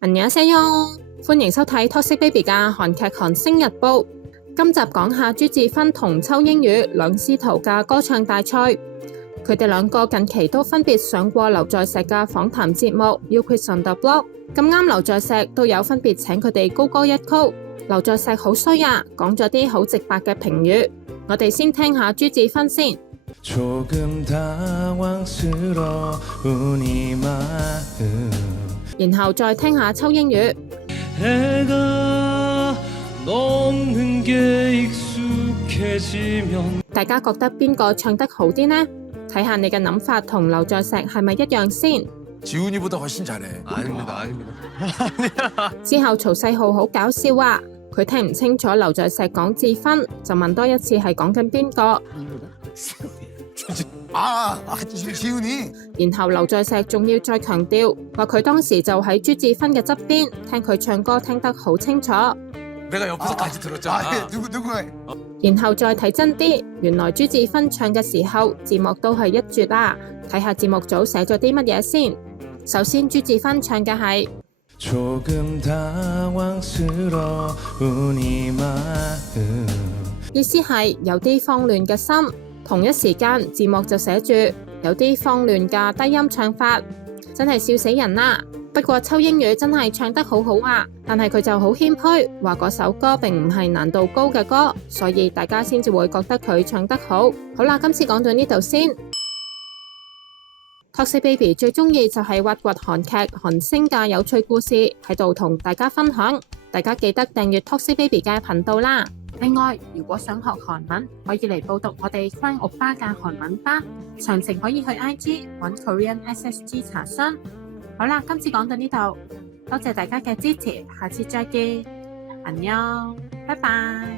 안녕하세요，歡迎收睇 Toxic Baby 嘅韓劇韓星日報。今集講下朱智勳同秋英宇兩師徒嘅歌唱大賽。佢哋兩個近期都分別上過劉在石嘅訪談節目 You Quiz on the Block。咁啱劉在石都有分別請佢哋高歌一曲。劉在石好衰啊，講咗啲好直白嘅評語。我哋先聽下朱智勳先。然後再聽下秋英宇。大家覺得邊個唱得好啲呢？睇下你嘅諗法同劉在石係咪一樣先。之後曹世浩好搞笑啊，佢聽唔清楚劉在石講智勳，就問多一次係講緊邊個。然後劉在石仲要再強調，話佢當時就喺朱智勳嘅側邊，聽佢唱歌聽得好清楚。然後再睇真啲，原來朱智勳唱嘅時候字幕都係一絕啦。睇下節目組寫咗啲乜嘢先。首先朱智勳唱嘅係意思係有啲慌亂嘅心。同一時間字幕就寫住有啲慌亂嘅低音唱法，真係笑死人啦。不過秋英宇真係唱得好好啊，但係佢就好謙虛，話嗰首歌並唔係難度高嘅歌，所以大家先至會覺得佢唱得好。好啦，今次講到呢度先。Toxic Baby 最中意就係挖掘韓劇韓星嘅有趣故事，喺度同大家分享。大家記得訂閱 Toxic Baby 嘅頻道啦。另外，如果想學韓文，可以嚟報讀我哋 Flying Oppa嘅韓文班，詳情可以去 IG 揾 Korean SSG 查詢。好啦，今次講到呢度，多謝大家嘅支持，下次再見，안녕，拜拜。